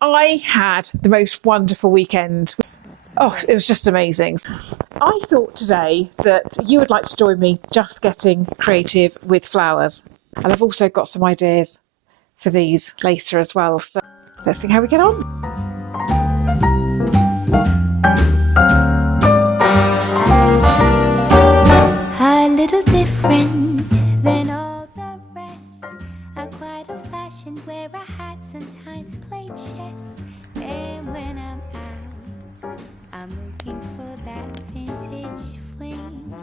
I had the most wonderful weekend. Oh, it was just amazing. I thought today that you would like to join me just getting creative with flowers. And I've also got some ideas for these later as well. So let's see how we get on. A little different than all the rest. I'm quite old-fashioned where I had sometimes played chess. And when I'm out, I'm looking for that vintage fling.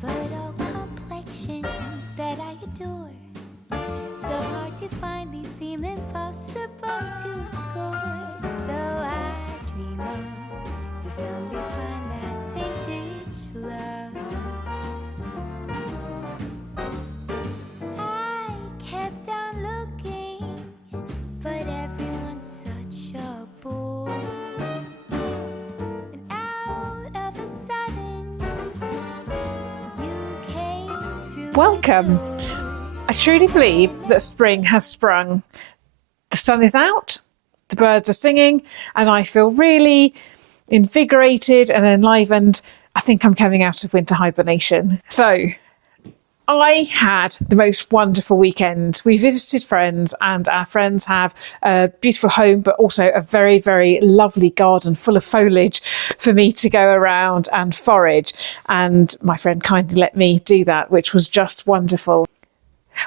But all complexions that I adore, so hard to find, these seem impossible to score. So I dream on to someday find that vintage love. I kept on looking, but everyone's such a bore. And out of a sudden, you came through. Welcome. I truly believe that spring has sprung. The sun is out, the birds are singing, and I feel really invigorated and enlivened. I think I'm coming out of winter hibernation. So I had the most wonderful weekend. We visited friends, and our friends have a beautiful home, but also a very, very lovely garden full of foliage for me to go around and forage. And my friend kindly let me do that, which was just wonderful.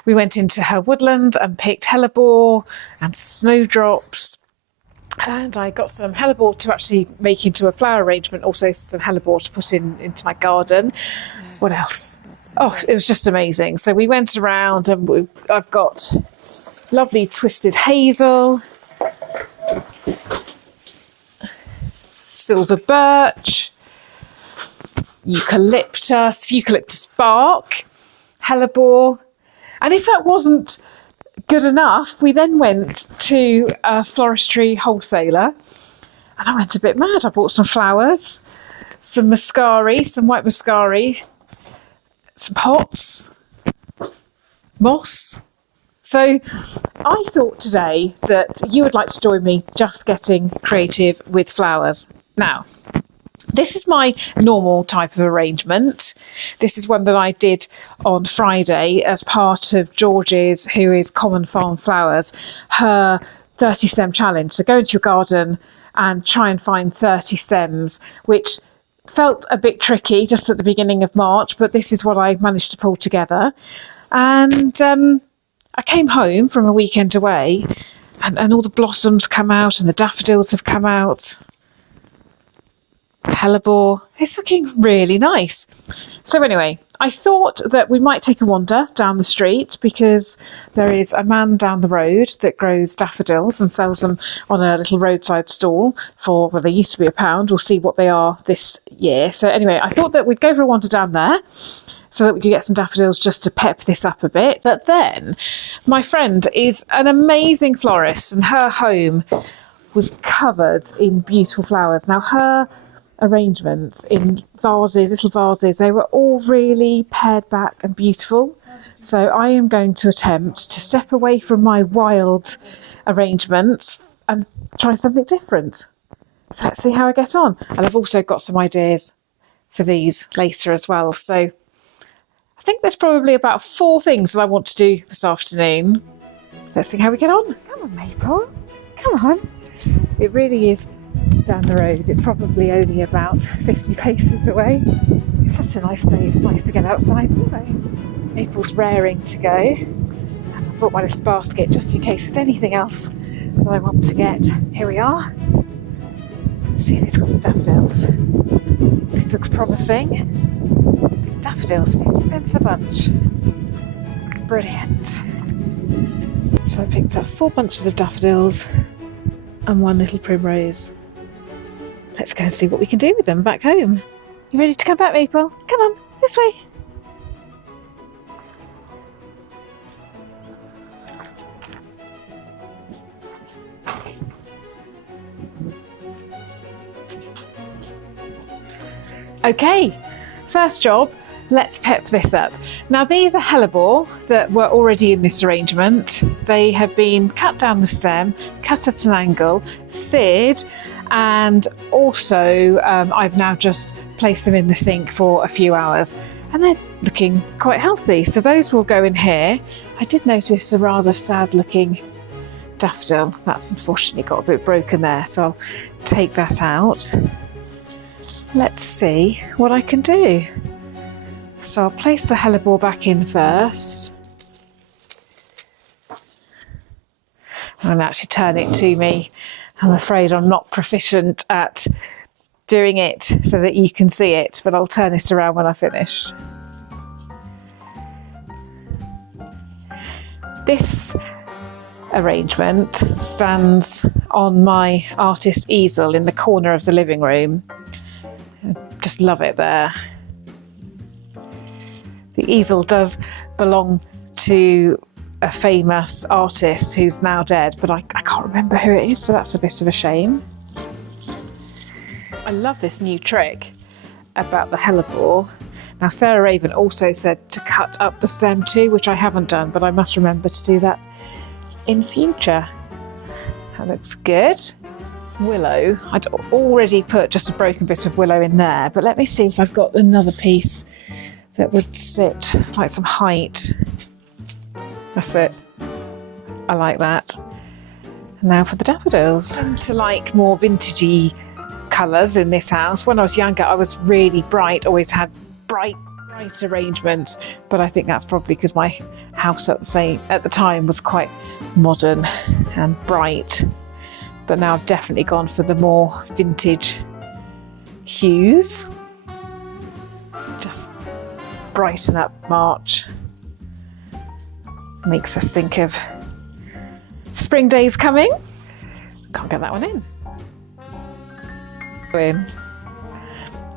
We went into her woodland and picked hellebore and snowdrops. And I got some hellebore to actually make into a flower arrangement, also some hellebore to put into my garden. What else? Oh, it was just amazing. So we went around, and I've got lovely twisted hazel, silver birch, eucalyptus bark, hellebore. And if that wasn't good enough, we then went to a floristry wholesaler, and I went a bit mad. I bought some flowers, some muscari, some white muscari, some pots, moss. So I thought today that you would like to join me just getting creative with flowers. Now, this is my normal type of arrangement. This is one that I did on Friday as part of George's, who is Common Farm Flowers, her 30 stem challenge. So go into your garden and try and find 30 stems, which felt a bit tricky just at the beginning of March, but this is what I managed to pull together. And I came home from a weekend away, and all the blossoms come out and the daffodils have come out. Hellebore. It's looking really nice. So anyway, I thought that we might take a wander down the street, because there is a man down the road that grows daffodils and sells them on a little roadside stall for, well, they used to be £1. We'll see what they are this year. So anyway, I thought that we'd go for a wander down there so that we could get some daffodils just to pep this up a bit. But then my friend is an amazing florist, and her home was covered in beautiful flowers. Now, her arrangements in vases, little vases, they were all really pared back and beautiful. So I am going to attempt to step away from my wild arrangements and try something different. So let's see how I get on. And I've also got some ideas for these later as well. So I think there's probably about 4 things that I want to do this afternoon. Let's see how we get on. Come on, Maple. Come on. It really is down the road. It's probably only about 50 paces away. It's such a nice day. It's nice to get outside anyway. Maple's raring to go. And I brought my little basket just in case there's anything else that I want to get. Here we are. Let's see if it's got some daffodils. This looks promising. Daffodils, 50p a bunch. Brilliant. So I picked up 4 bunches of daffodils and 1 little primrose. Let's go and see what we can do with them back home. You ready to come back, Maple? Come on, this way. Okay, first job, let's pep this up. Now these are hellebore that were already in this arrangement. They have been cut down the stem, cut at an angle, seared, and also I've now just placed them in the sink for a few hours, and they're looking quite healthy. So those will go in here. I did notice a rather sad looking daffodil. That's unfortunately got a bit broken there, so I'll take that out. Let's see what I can do. So I'll place the hellebore back in first. And actually turn it to me. I'm afraid I'm not proficient at doing it so that you can see it, but I'll turn it around when I finish. This arrangement stands on my artist easel in the corner of the living room. I just love it there. The easel does belong to a famous artist who's now dead, but I can't remember who it is, so that's a bit of a shame. I love this new trick about the hellebore. Now Sarah Raven also said to cut up the stem too, which I haven't done, but I must remember to do that in future. That looks good. Willow, I'd already put just a broken bit of willow in there, but let me see if I've got another piece that would sit like some height. That's it. I like that. And now for the daffodils. I tend to like more vintagey colours in this house. When I was younger, I was really bright, always had bright arrangements, but I think that's probably because my house at the time was quite modern and bright. But now I've definitely gone for the more vintage hues. Just brighten up March. Makes us think of spring days coming. Can't get that one in.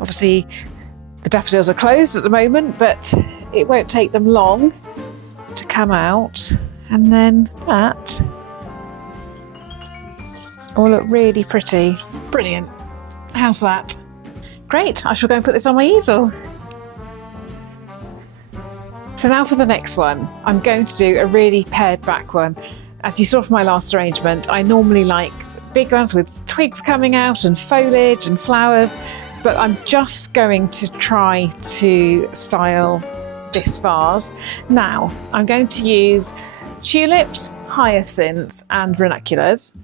Obviously the daffodils are closed at the moment, but it won't take them long to come out, and then that will look really pretty. Brilliant. How's that? Great, I shall go and put this on my easel. So now for the next one, I'm going to do a really pared back one. As you saw from my last arrangement, I normally like big ones with twigs coming out and foliage and flowers, but I'm just going to try to style this vase. Now, I'm going to use tulips, hyacinths and ranunculus.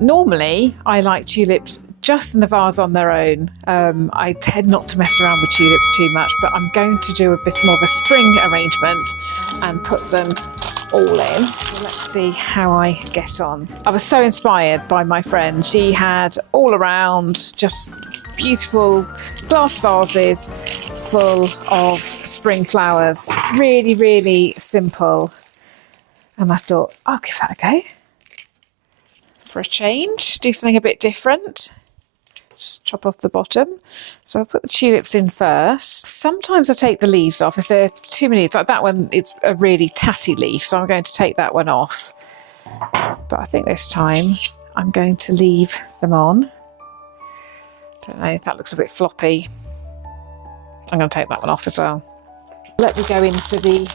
Normally, I like tulips just in the vase on their own. I tend not to mess around with tulips too much, but I'm going to do a bit more of a spring arrangement and put them all in. So let's see how I get on. I was so inspired by my friend. She had all around just beautiful glass vases full of spring flowers. Really, really simple. And I thought, I'll give that a go. For a change, do something a bit different. Just chop off the bottom. So I'll put the tulips in first. Sometimes I take the leaves off if there are too many. Like that one, it's a really tatty leaf, so I'm going to take that one off. But I think this time I'm going to leave them on. Don't know, that looks a bit floppy. I'm going to take that one off as well. Let me go in for the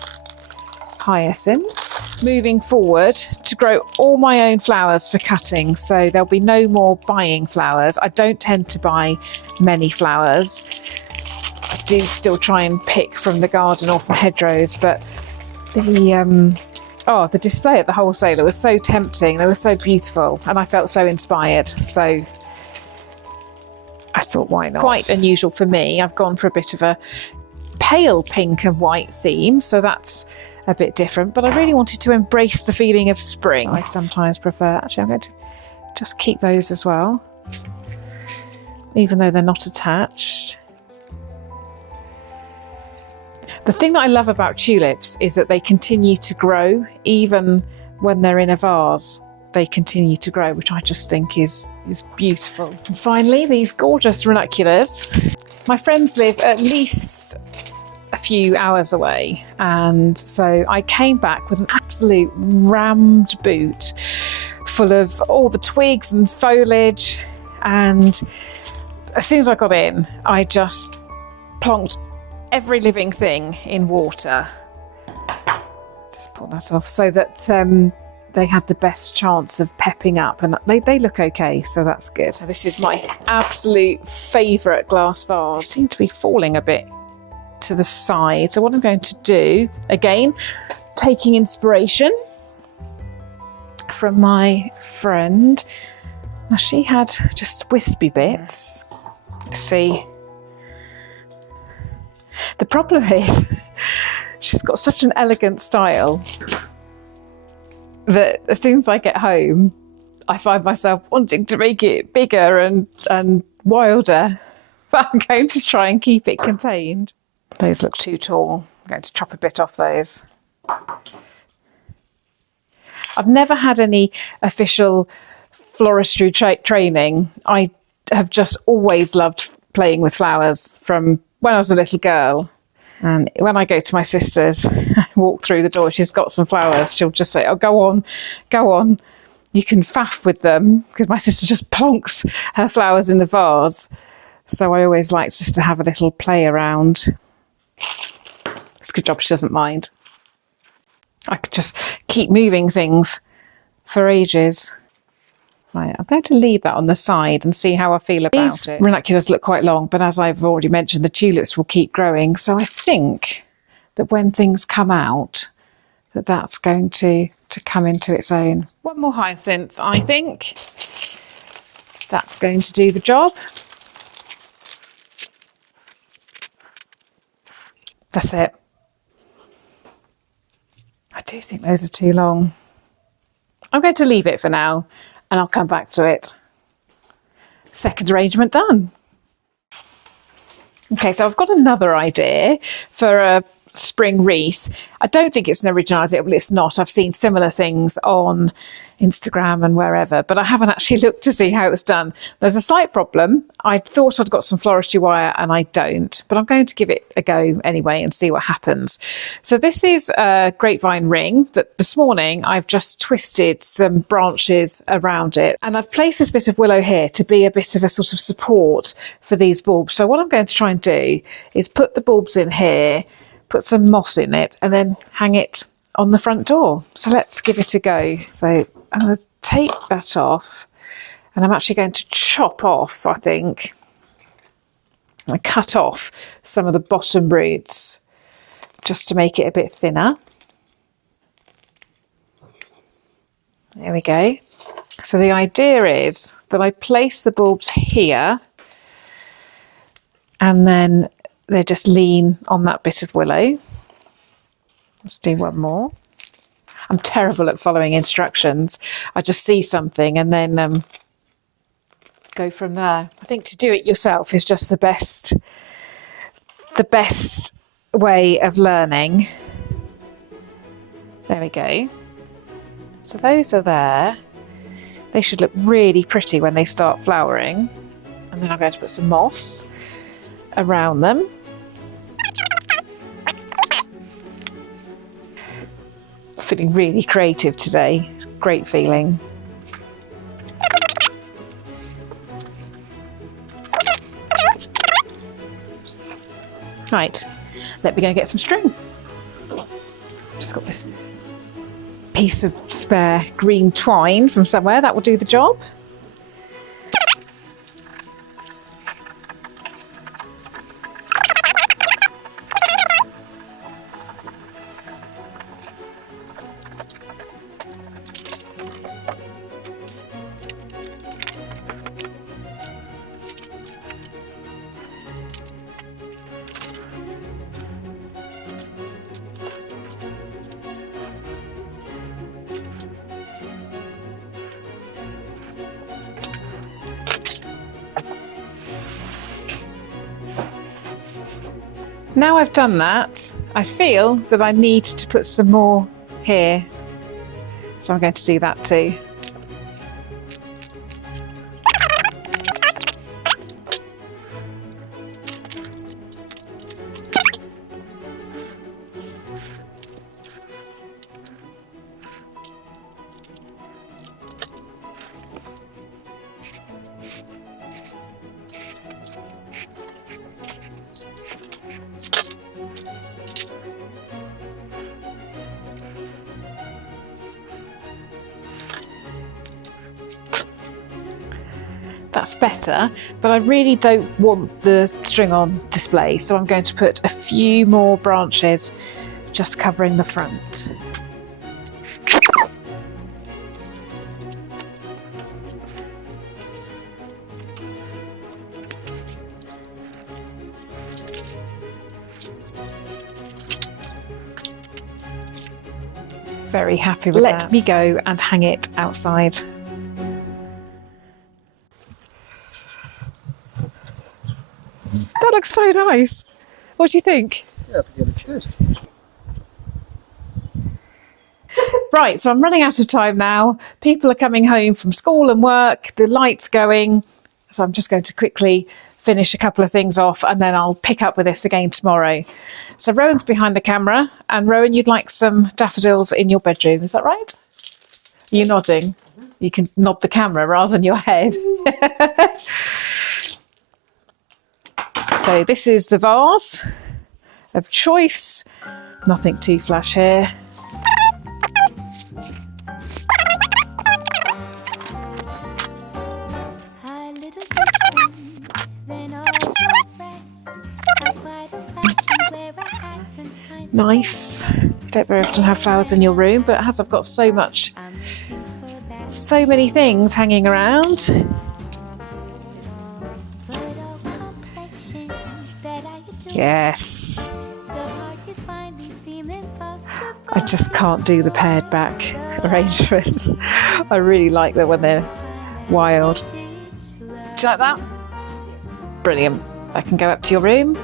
hyacinth. Moving forward to grow all my own flowers for cutting, so there'll be no more buying flowers. I don't tend to buy many flowers. I do still try and pick from the garden or from hedgerows, but the display at the wholesaler was so tempting. They were so beautiful and I felt so inspired, so I thought, why not? Quite unusual for me. I've gone for a bit of a pale pink and white theme, so that's a bit different, but I really wanted to embrace the feeling of spring. I sometimes prefer, actually I'm going to just keep those as well, even though they're not attached. The thing that I love about tulips is that they continue to grow, even when they're in a vase. They continue to grow, which I just think is beautiful. And finally, these gorgeous ranunculus. My friends live at least a few hours away, and so I came back with an absolute rammed boot full of all the twigs and foliage, and as soon as I got in I just plonked every living thing in water. Just pull that off so that they had the best chance of pepping up, and they look okay, so that's good. So this is my absolute favourite glass vase. They seem to be falling a bit to the side. So what I'm going to do, again, taking inspiration from my friend. Now she had just wispy bits. See, the problem is she's got such an elegant style that as soon as I get home, I find myself wanting to make it bigger and wilder, but I'm going to try and keep it contained. Those look too tall. I'm going to chop a bit off those. I've never had any official floristry training. I have just always loved playing with flowers from when I was a little girl. And when I go to my sister's, I walk through the door, she's got some flowers, she'll just say, oh, go on. You can faff with them, because my sister just plonks her flowers in the vase. So I always like just to have a little play around. It's a good job she doesn't mind. I could just keep moving things for ages. Right, I'm going to leave that on the side and see how I feel about These it. Ranunculus look quite long, but as I've already mentioned, the tulips will keep growing. So I think that when things come out, that's going to come into its own. One more hyacinth, I think. That's going to do the job. That's it. I do think those are too long. I'm going to leave it for now and I'll come back to it. Second arrangement done. Okay, so I've got another idea for a spring wreath. I don't think it's an original idea. Well, it's not. I've seen similar things on Instagram and wherever, but I haven't actually looked to see how it was done. There's a slight problem. I thought I'd got some floristry wire and I don't, but I'm going to give it a go anyway and see what happens. So this is a grapevine ring that this morning I've just twisted some branches around it, and I've placed this bit of willow here to be a bit of a sort of support for these bulbs. So what I'm going to try and do is put the bulbs in here, put some moss in it, and then hang it on the front door. So let's give it a go. So I'm going to take that off, and I'm actually going to chop off, I think, I cut off some of the bottom roots just to make it a bit thinner. There we go. So the idea is that I place the bulbs here and then they just lean on that bit of willow. Let's do one more. I'm terrible at following instructions. I just see something and then go from there. I think to do it yourself is just the best way of learning. There we go. So those are there. They should look really pretty when they start flowering. And then I'm going to put some moss around them. Feeling really creative today. Great feeling. Right, let me go and get some string. Just got this piece of spare green twine from somewhere. That will do the job. Now I've done that, I feel that I need to put some more here. So I'm going to do that too. That's better, but I really don't want the string on display, so I'm going to put a few more branches just covering the front. Very happy with that. Let me go and hang it outside. That looks so nice. What do you think? Yeah, I think it looks good. Right, so I'm running out of time now. People are coming home from school and work, the light's going. So I'm just going to quickly finish a couple of things off and then I'll pick up with this again tomorrow. So Rowan's behind the camera, and Rowan, you'd like some daffodils in your bedroom, is that right? You're nodding. You can nod the camera rather than your head. So this is the vase of choice. Nothing too flash here. Nice. Don't very often have flowers in your room, but as I've got so many things hanging around. Yes. I just can't do the pared back arrangements. I really like that when they're wild. Do you like that? Brilliant. I can go up to your room,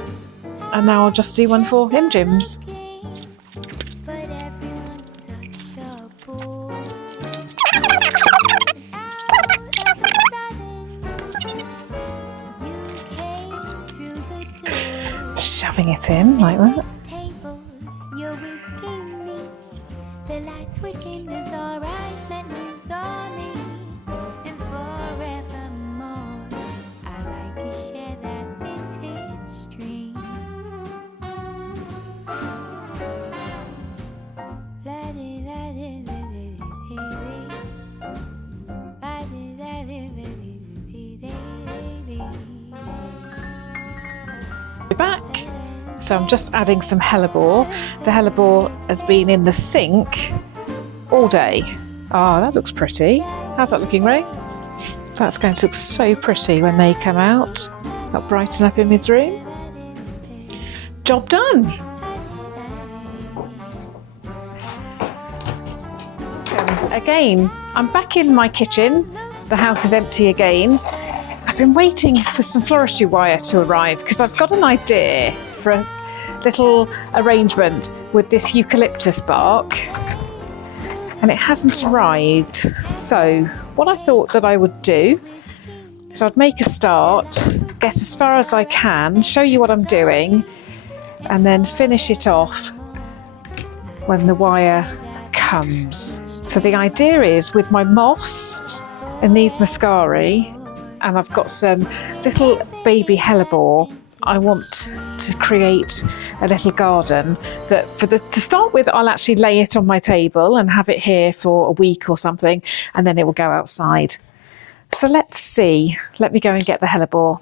and now I'll just do one for him, Jim's. Shoving it in like that. Back. So I'm just adding some hellebore. The hellebore has been in the sink all day. Oh, that looks pretty. How's that looking, Ray? That's going to look so pretty when they come out. That'll brighten up in his room. Job done. Again, I'm back in my kitchen. The house is empty again. I've been waiting for some floristry wire to arrive because I've got an idea for a little arrangement with this eucalyptus bark, and it hasn't arrived. So what I thought that I would do is I'd make a start, get as far as I can, show you what I'm doing, and then finish it off when the wire comes. So the idea is with my moss and these muscari, and I've got some little baby hellebore, I want to create a little garden that to start with, I'll actually lay it on my table and have it here for a week or something, and then it will go outside. So let's see. Let me go and get the hellebore.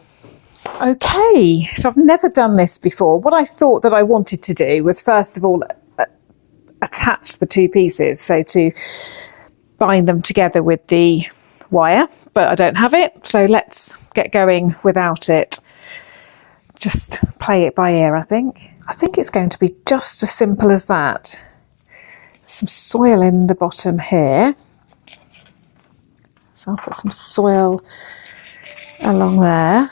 Okay, so I've never done this before. What I thought that I wanted to do was first of all attach the two pieces, so to bind them together with the wire, but I don't have it, so let's get going without it. Just play it by ear, I think. I think it's going to be just as simple as that. Some soil in the bottom here. So I'll put some soil along there.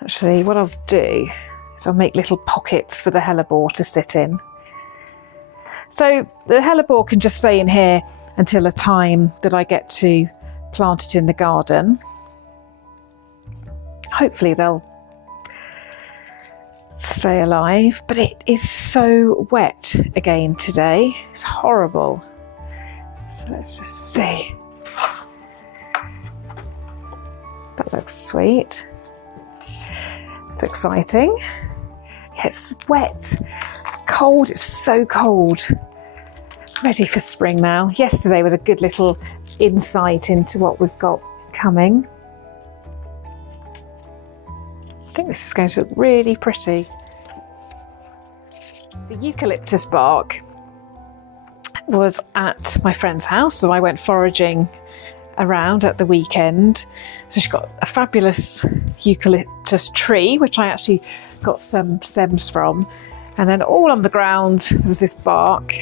Actually, what I'll do is I'll make little pockets for the hellebore to sit in. So the hellebore can just stay in here until a time that I get to plant it in the garden. Hopefully they'll stay alive, but it is so wet again today. It's horrible. So let's just see. That looks sweet. It's exciting. It's wet, cold, it's so cold. Ready for spring now. Yesterday was a good little insight into what we've got coming. I think this is going to look really pretty. The eucalyptus bark was at my friend's house, so I went foraging around at the weekend. So she got a fabulous eucalyptus tree, which I actually got some stems from, and then all on the ground there was this bark,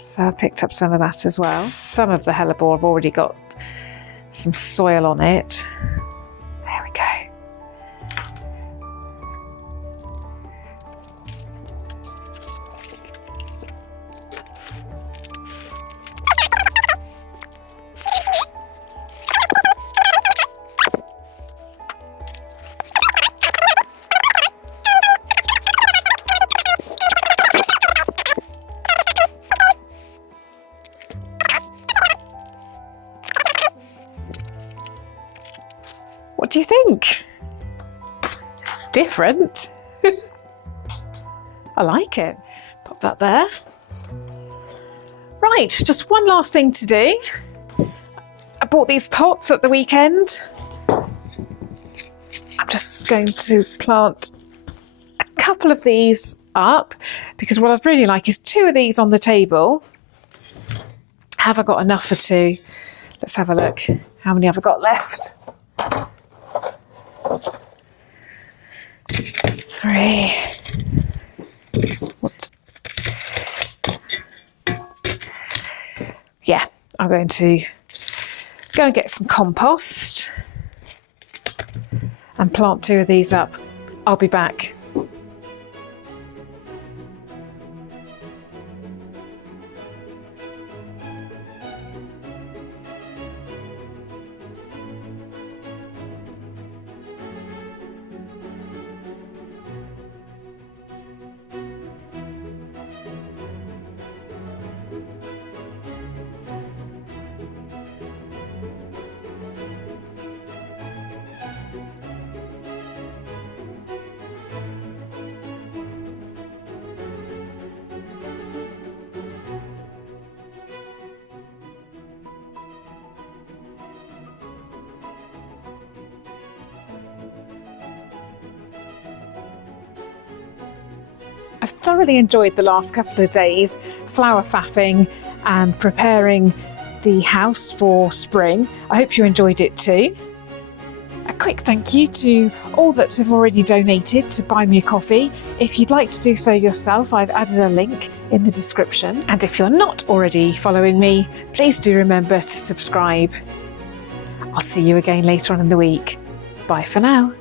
so I picked up some of that as well. Some of the hellebore have already got some soil on it. There we go. What do you think? It's different. I like it. Pop that there. Right, just one last thing to do. I bought these pots at the weekend. I'm just going to plant a couple of these up because what I'd really like is 2 of these on the table. Have I got enough for 2? Let's have a look. How many have I got left? 3. What? Yeah, I'm going to go and get some compost and plant 2 of these up. I'll be back. I've thoroughly enjoyed the last couple of days flower faffing and preparing the house for spring. I hope you enjoyed it too. A quick thank you to all that have already donated to buy me a coffee. If you'd like to do so yourself, I've added a link in the description. And if you're not already following me, please do remember to subscribe. I'll see you again later on in the week. Bye for now.